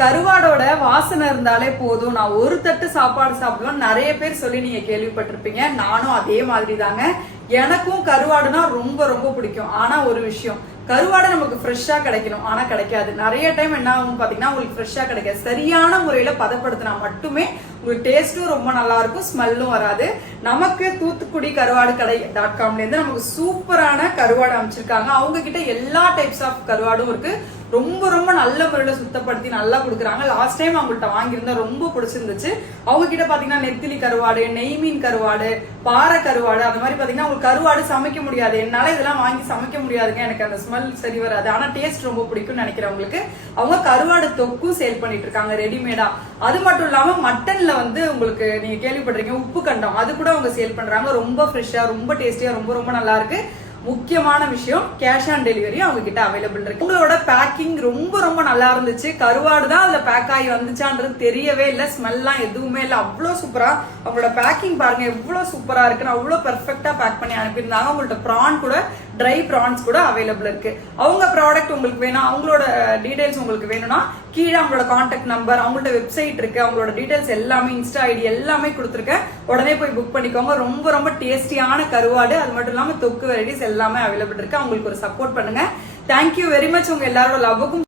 கருவாடோட வாசனை இருந்தாலே போதும், நான் ஒரு தட்டு சாப்பாடு சாப்பிடுவேன் நிறைய பேர் சொல்லி நீங்க கேள்விப்பட்டிருப்பீங்க. நானும் அதே மாதிரி தாங்க. எனக்கும் கருவாடுனா ரொம்ப ரொம்ப பிடிக்கும். ஆனா ஒரு விஷயம், கருவாடை நமக்கு ஃப்ரெஷ்ஷா கிடைக்கணும், ஆனா கிடைக்காது. நிறைய டைம் என்ன ஆகும் பாத்தீங்கன்னா, உங்களுக்கு ஃப்ரெஷ்ஷா கிடைக்காது. சரியான முறையில பதப்படுத்தினா மட்டுமே உங்களுக்கு டேஸ்டும் ரொம்ப நல்லா இருக்கும், ஸ்மெல்லும் வராது. நமக்கு தூத்துக்குடி கருவாடு கடை .comல இருந்து நமக்கு சூப்பரான கருவாடு அமைச்சிருக்காங்க. அவங்க கிட்ட எல்லா டைப்ஸ் ஆஃப் கருவாடும் இருக்கு. ரொம்ப ரொம்ப நல்ல முறையில சுத்தப்படுத்தி நல்லா கொடுக்குறாங்க. லாஸ்ட் டைம் அவங்கள்ட்ட வாங்கியிருந்தா ரொம்ப பிடிச்சிருந்துச்சு. அவங்க கிட்ட பாத்தீங்கன்னா நெத்திலி கருவாடு, நெய்மீன் கருவாடு, பாறை கருவாடு, அந்த மாதிரி பாத்தீங்கன்னா உங்களுக்கு கருவாடு சமைக்க முடியாது. என்னால இதெல்லாம் வாங்கி சமைக்க முடியாதுங்க, எனக்கு அந்த ஸ்மெல் சரி வராது. ஆனா டேஸ்ட் ரொம்ப பிடிக்கும்னு நினைக்கிறவங்களுக்கு அவங்க கருவாடு தொக்கும் சேல் பண்ணிட்டு இருக்காங்க ரெடிமேடா. அது மட்டும் இல்லாம மட்டன்ல வந்து உங்களுக்கு நீங்க கேள்விப்பட்டிருக்கீங்க உப்பு கண்டம், அது கூட அவங்க சேல் பண்றாங்க. ரொம்ப ஃப்ரெஷ்ஷா, ரொம்ப டேஸ்டியா, ரொம்ப ரொம்ப நல்லா இருக்கு. முக்கியமான விஷயம், கேஷ் ஆன் டெலிவரி அவங்க கிட்ட அவைலபிள் இருக்கு. உங்களோட பேக்கிங் ரொம்ப ரொம்ப நல்லா இருந்துச்சு. கருவாடு தான் அதுல பேக் ஆகி வந்துச்சான்றது தெரியவே இல்லை. ஸ்மெல்லாம் எதுவுமே இல்லை, அவ்வளவு சூப்பரா. அவங்களோட பேக்கிங் பாருங்க எவ்வளவு சூப்பரா இருக்குன்னு, அவ்வளவு பெர்ஃபெக்டா பேக் பண்ணி அனுப்பியிருந்தாங்க. அவங்கள்ட்ட ப்ரான் கூட, ட்ரை ப்ரான்ஸ் கூட அவைலபிள் இருக்கு. அவங்க ப்ராடக்ட் உங்களுக்கு வேணும், அவங்களோட டீடைல்ஸ் உங்களுக்கு வேணும்னா கீழே அவங்களோட கான்டாக்ட் நம்பர், அவங்களோட வெப்சைட் இருக்கு, அவங்களோட டீடைல்ஸ் எல்லாமே, இன்ஸ்டா ஐடி எல்லாமே கொடுத்துருக்கேன். உடனே போய் புக் பண்ணிக்கோங்க. ரொம்ப ரொம்ப டேஸ்டியான கருவாடு, அது மட்டும் இல்லாம தொக்கு வெரைட்டிஸ் எல்லாமே அவைலபிள் இருக்கு. அவங்களுக்கு ஒரு சப்போர்ட் பண்ணுங்க. Thank you very much. உங்க எல்லாரோட லவ்வுக்கும்